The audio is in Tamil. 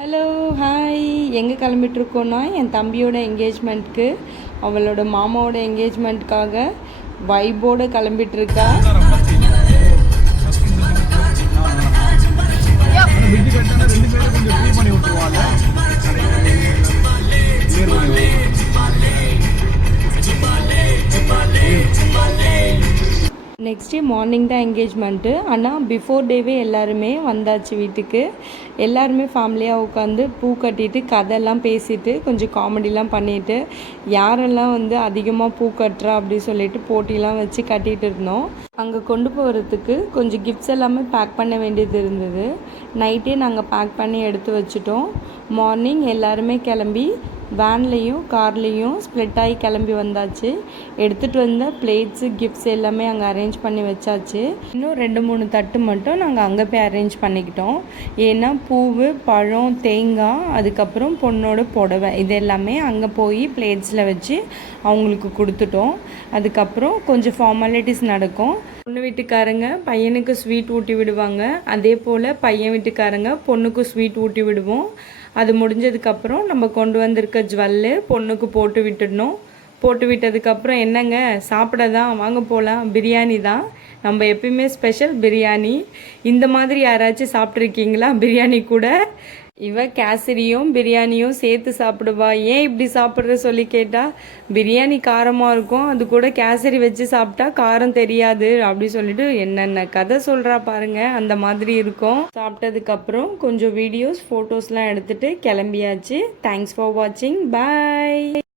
Hello hi. எங்கே கிளம்பிட்டுருக்கோன்னா என் தம்பியோட என்கேஜ்மெண்ட்க்கு, அவளோட மாமாவோட என்கேஜ்மெண்ட்காக வைபோடு கிளம்பிட்டுருக்கா. நெக்ஸ்ட் டே மார்னிங் தான் என்கேஜ்மெண்ட்டு. ஆனால் பிஃபோர் டேவே எல்லாருமே வந்தாச்சு வீட்டுக்கு. எல்லாருமே ஃபேமிலியாக உட்காந்து பூ கட்டிட்டு கதையெல்லாம் பேசிட்டு கொஞ்சம் காமெடிலாம் பண்ணிவிட்டு யாரெல்லாம் அதிகமாக பூ கட்டுறா அப்படி சொல்லிட்டு போட்டிலாம் வச்சு கட்டிகிட்டு இருந்தோம். அங்கே கொண்டு போகிறதுக்கு கொஞ்சம் கிஃப்ட்ஸ் எல்லாமே பேக் பண்ண வேண்டியது இருந்தது. நைட்டே நாங்கள் பேக் பண்ணி எடுத்து வச்சுட்டோம். மார்னிங் எல்லாருமே கிளம்பி வேன்லேயும் கார்லேயும் ஸ்ப்ளிட் ஆகி கிளம்பி வந்தாச்சு. எடுத்துகிட்டு வந்த பிளேட்ஸு கிஃப்ட்ஸ் எல்லாமே அங்கே அரேஞ்ச் பண்ணி வச்சாச்சு. இன்னும் 2-3 தட்டு மட்டும் நாங்கள் அங்கே போய் அரேஞ்ச் பண்ணிக்கிட்டோம். ஏன்னா பூவு, பழம், தேங்காய், அதுக்கப்புறம் பொண்ணோட புடவை இது எல்லாமே அங்கே போய் பிளேட்ஸில் வச்சு அவங்களுக்கு கொடுத்துட்டோம். அதுக்கப்புறம் கொஞ்சம் ஃபார்மாலிட்டிஸ் நடக்கும். பொண்ணு வீட்டுக்காரங்க பையனுக்கு ஸ்வீட் ஊட்டி விடுவாங்க. அதே போல் பையன் வீட்டுக்காரங்க பொண்ணுக்கு ஸ்வீட் ஊட்டி விடுவோம். அது முடிஞ்சதுக்கப்புறம் நம்ம கொண்டு வந்திருக்க ஜுவல்லு பொண்ணுக்கு போட்டு விட்டுடணும். போட்டு விட்டதுக்கப்புறம் என்னங்க சாப்பிட தான் வாங்க போகலாம். பிரியாணி தான் நம்ம எப்பயுமே ஸ்பெஷல் பிரியாணி. இந்த மாதிரி யாராச்சும் சாப்பிட்ருக்கீங்களா? பிரியாணி கூட இவ கேசரியும் பிரியாணியும் சேர்த்து சாப்பிடுவா. ஏன் இப்படி சாப்பிட்ற சொல்லி கேட்டால், பிரியாணி காரமாக இருக்கும், அது கூட கேசரி வச்சு சாப்பிட்டா காரம் தெரியாது அப்படி சொல்லிட்டு என்னென்ன கதை சொல்கிறா பாருங்கள். அந்த மாதிரி இருக்கும். சாப்பிட்டதுக்கப்புறம் கொஞ்சம் வீடியோஸ் ஃபோட்டோஸ்லாம் எடுத்துகிட்டு கிளம்பியாச்சு. தேங்க்ஸ் ஃபார் வாட்சிங். பாய்.